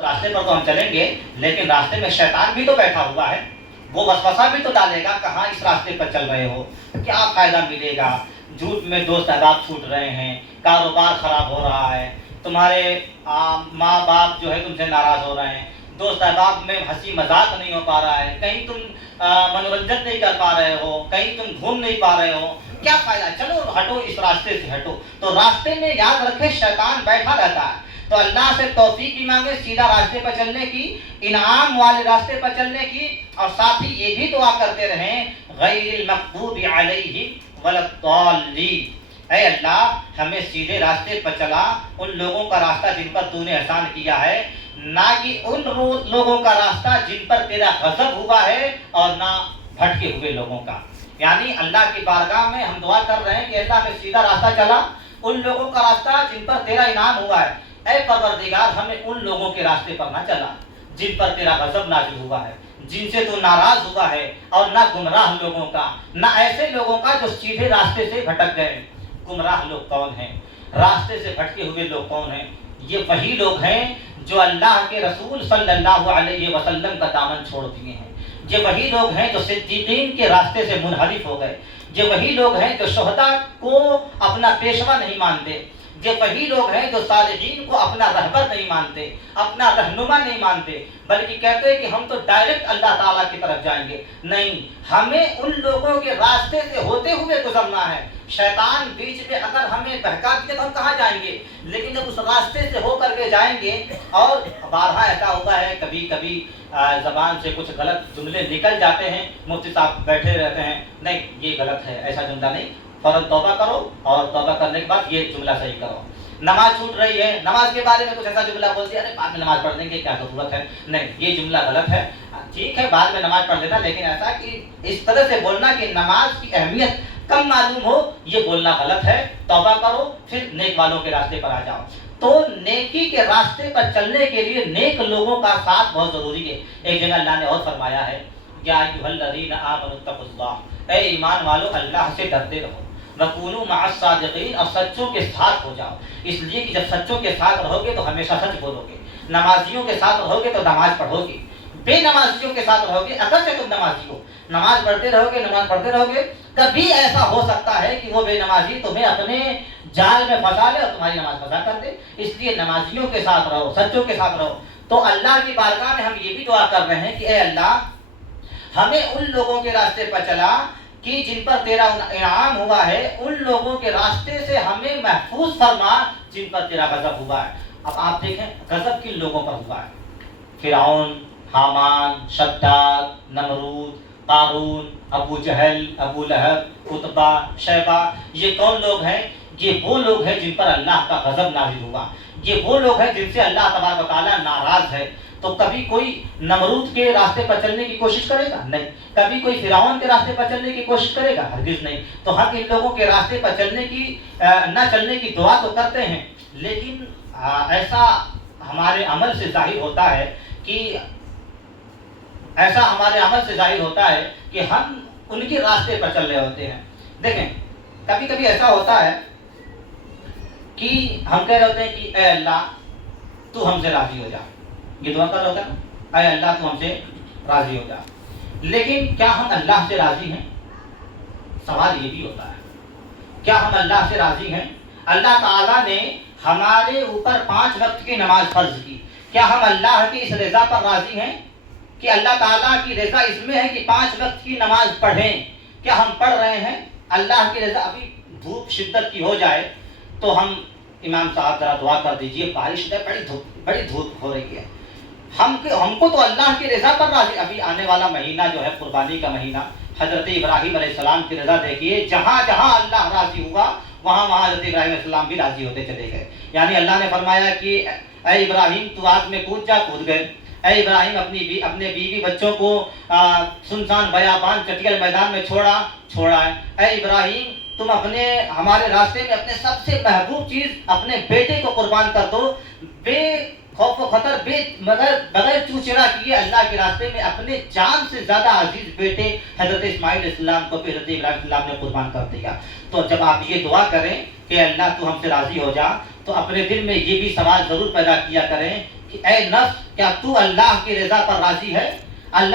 रास्ते पर तो हम चलेंगे, लेकिन रास्ते में शैतान भी तो बैठा हुआ है। वो वसवसा भी तो डालेगा, कहाँ इस रास्ते पर चल रहे हो, क्या फायदा मिलेगा, झूठ में दोस्त अहबाब छूट रहे हैं, कारोबार खराब हो रहा है, तुम्हारे माँ बाप जो है तुमसे नाराज हो रहे हैं, दोस्त अहबाब में हंसी मजाक नहीं हो पा रहा है, कहीं तुम मनोरंजन नहीं कर पा रहे हो, कहीं तुम घूम नहीं पा रहे हो, क्या फायदा, चलो हटो, इस रास्ते से हटो। तो रास्ते में याद रखे शैतान बैठा रहता है। तो अल्लाह से तौफीक भी मांगे सीधा रास्ते पर चलने की, इनाम वाले रास्ते पर चलने की, और साथ ही ये भी दुआ करते रहें गैरिल मग़दूबि अलैहिम वलद्दाल्लीन, ऐ अल्लाह हमें सीधे रास्ते पर चला, उन लोगों का रास्ता जिन पर तूने एहसान किया है, ना कि उन लोगों का रास्ता जिन पर तेरा गज़ब हुआ है, और ना भटके हुए लोगों का। यानी अल्लाह की बारगाह में हम दुआ कर रहे हैं कि अल्लाह हमें सीधा रास्ता चला, उन लोगों का रास्ता जिन पर तेरा इनाम हुआ है। ऐ परवरदिगार हमें उन लोगों के रास्ते पर ना चला जिन पर तेरा गजब नाजिल हुआ है, जिनसे तू नाराज हुआ है, और ना गुमराह लोगों का, ना ऐसे लोगों का जो सीधे रास्ते से भटक गए। गुमराह लोग कौन हैं, रास्ते से भटके हुए लोग कौन हैं? ये वही लोग हैं जो अल्लाह के रसूल सल्लल्लाहु अलैहि वसल्लम का दामन छोड़ दिए हैं। ये वही लोग हैं जो सिद्दीकीन के रास्ते से मुनहरिफ हो गए। ये वही लोग हैं जो शुहदा को अपना पेशवा नहीं मानते। ये वही लोग हैं जो सालिहीन को अपना रहबर नहीं मानते, अपना रहनुमा नहीं मानते, बल्कि कहते हैं कि हम तो डायरेक्ट अल्लाह ताला की तरफ जाएंगे। नहीं, हमें उन लोगों के रास्ते से होते हुए गुजरना है। शैतान बीच में अगर हमें बहका दिए तो हम कहाँ जाएंगे? लेकिन जब उस रास्ते से होकर के जाएंगे, और बारहा ऐसा हुआ है कभी कभी ज़बान से कुछ गलत जुमले निकल जाते हैं, मुफ्ती साहब बैठे रहते हैं, नहीं ये गलत है, ऐसा जुमला नहीं, फौरन तौबा करो, और तौबा करने के बाद ये जुमला सही करो। नमाज छूट रही है, नमाज के बारे में कुछ ऐसा जुमला बोल दिया, अरे बाद में नमाज पढ़ लेंगे, क्या जरूरत है, नहीं ये जुमला गलत है। ठीक है बाद में नमाज पढ़ लेना, लेकिन ऐसा कि इस तरह से बोलना कि नमाज की अहमियत कम मालूम हो, ये बोलना गलत है। तौबा करो, फिर नेक वालों के रास्ते पर आ जाओ। तो नेकी के रास्ते पर चलने के लिए नेक लोगों का साथ बहुत जरूरी है। एक जगह अल्लाह ने और फरमाया है, या अय्युहल्लज़ीना आमनुत्तक़ुल्लाह, ऐ ईमान वालों अल्लाह से डरते रहो, वकूनू मअस सादिक़ीन, और सच्चों के साथ हो जाओ। इसलिए कि जब सच्चों के साथ रहोगे तो हमेशा सच बोलोगे, नमाजियों के साथ रहोगे तो नमाज पढ़ोगे, बेनमाजियों के साथ रहोगे अगर से तुम नमाजी हो, नमाज पढ़ते रहोगे, कभी ऐसा हो सकता है कि वो बेनमाजी तुम्हें अपने जाल में फंसा ले और तुम्हारी नमाज फंसा कर दे। इसलिए नमाजियों के साथ रहो, सच्चों के साथ रहो। तो अल्लाह की बारगाह में हम ये भी दुआ कर रहे हैं कि ए अल्लाह हमें उन लोगों के रास्ते पर चला कि जिन पर तेरा इनाम हुआ है, उन लोगों के रास्ते से हमें महफूज फरमा जिन पर तेरा गजब हुआ है। अब आप देखें गजब किन लोगों पर हुआ है? फिरौन, हामान, शद्दाद, नमरूद, कारून, अबू जहल, अबू लहब, उतबा, शैबा, ये कौन लोग हैं? ये वो लोग हैं जिन पर अल्लाह का गजब नाजिल हुआ। ये वो लोग हैं जिनसे अल्लाह तबारक व तआला नाराज है। तो कभी कोई नमरूद के रास्ते पर चलने की कोशिश करेगा? नहीं। कभी कोई फिरौन के रास्ते पर चलने की कोशिश करेगा? हरगिज नहीं। तो हम इन लोगों के रास्ते पर चलने की न चलने की दुआ तो करते हैं, लेकिन ऐसा हमारे अमल से जाहिर होता है कि हम उनके रास्ते पर चल रहे होते हैं। देखें कभी कभी ऐसा होता है कि हम कह रहे होते हैं कि ऐ अल्लाह तू हमसे राजी हो जा, ये दुआ कर रहे होता है ना, ऐ अल्लाह तू हमसे राजी हो जा। लेकिन क्या हम अल्लाह से राजी हैं? सवाल ये भी होता है, क्या हम अल्लाह से राजी हैं? अल्लाह ताला ने हमारे ऊपर 5 वक्त की नमाज फर्ज की, क्या हम अल्लाह की इस रज़ा पर राजी हैं कि अल्लाह ताला की रज़ा इसमें है कि 5 वक्त की नमाज पढ़ें? क्या हम पढ़ रहे हैं अल्लाह की रज़ा? अभी धूप शिद्दत की हो जाए तो हम इमाम साहब जरा दुआ कर दीजिए, बारिश है, बड़ी धूप हो रही है, हमको तो अल्लाह की रज़ा पर राजी। अभी आने वाला महीना जो है कुर्बानी का महीना, हजरत इब्राहीम अलैहिस्सलाम की रज़ा देखिए, जहाँ जहाँ अल्लाह राजी हुआ वहाँ वहाँ हजरत इब्राहीम अलैहिस्सलाम भी राजी होते चले गए। यानी अल्लाह ने फरमाया कि ऐ इब्राहीम तू आग में कूद जा, कूद गए। ऐ इब्राहीम अपने बीवी बच्चों को सुनसान बयाबान चटियल मैदान में छोड़ा है। ऐ इब्राहीम तुम हमारे रास्ते में अपने सबसे महबूब चीज अपने बेटे को कुर्बान कर दो, खौफ व खतर बगैर चूचेरा किए अल्लाह के रास्ते में अपने जान से ज्यादा अजीज बेटे हजरत इस्माइल इस्लाम को हजरत इब्राहीम इस्लाम ने कुर्बान कर दिया। तो जब आप ये दुआ करें कि अल्लाह तू हमसे राजी हो जा, तो अपने दिल में ये भी सवाल जरूर पैदा किया करें کہ اے نفس کیا تو اللہ کی رضا پر راضی ہے؟ اللہ